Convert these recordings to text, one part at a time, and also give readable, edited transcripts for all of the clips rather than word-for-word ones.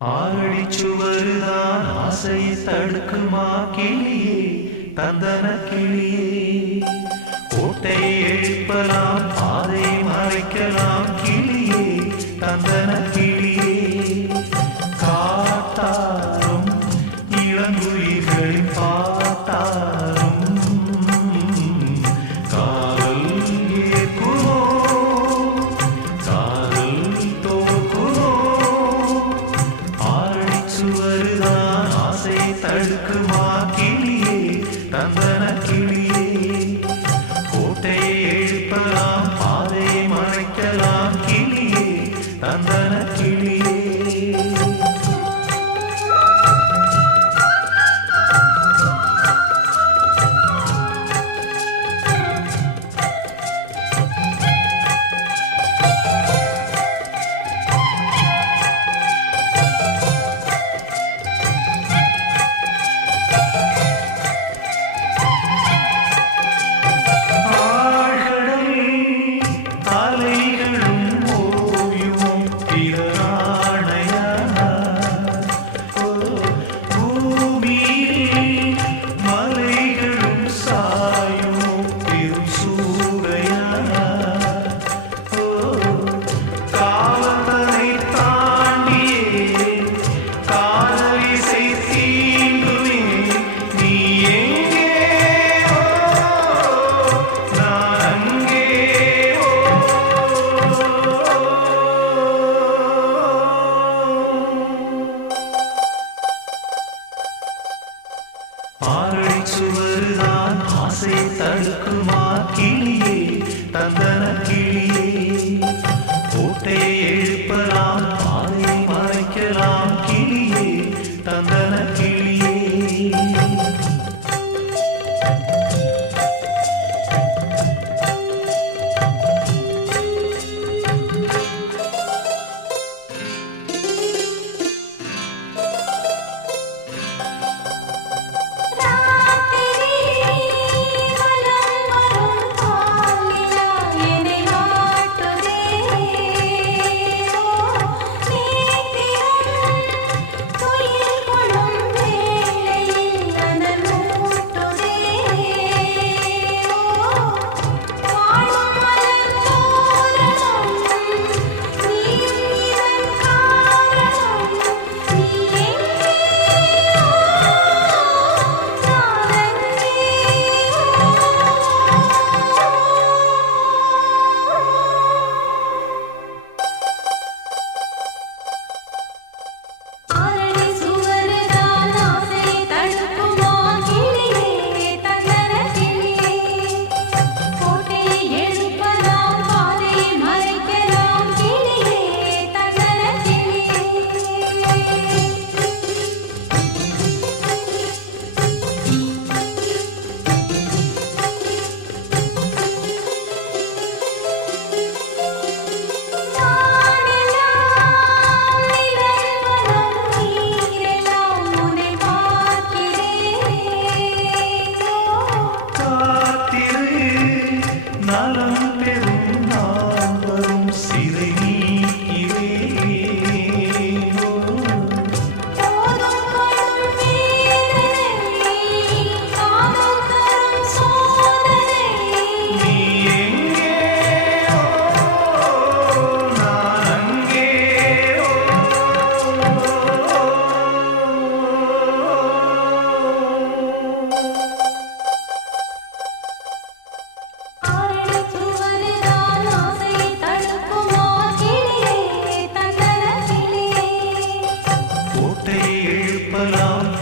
ஆரடி சுவருதான் ஆசையை தடுக்குமா கிளியே, தந்தன கிளியே. கோட்டையை எழுப்பலாம், பாதையை மறைக்கலாம் கிளியே, தந்தன கிளியே. காத்தாரும் இளங்குயிர்களின் பாட்டாரும் காதல் ஏற்குமோ, காதல் தோற்குமோ. ஆரடி சுவருதான் ஆசையை தடுக்குமா கிளியே, தந்தன கிளியே. கோட்டையை எழுப்பலாம், பாதையை மறைக்கலாம் கிளியே, தந்தன கிளியே. ஆரடி சுவருதான் ஆசையை தடுக்குமா கிளியே, தந்தன கிளியே. கோட்டையை எழுப்பலாம், பாதையை மறைக்கலாம் கிளியே, தந்தன கிளியே. நலம் பெறும் நான் வரும் சிறை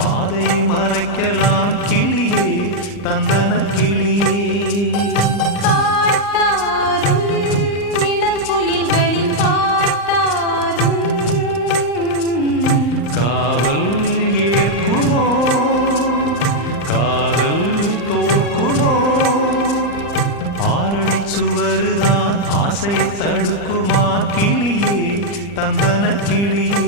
பாதை மறைக்கலாம் கிளியே, தந்தன கிளியே. காதல் ஏற்குமோ, காதல் தோற்குமோ. ஆரடி சுவருதான் ஆசையை தடுக்குமா கிளியே, தந்தன கிளியே.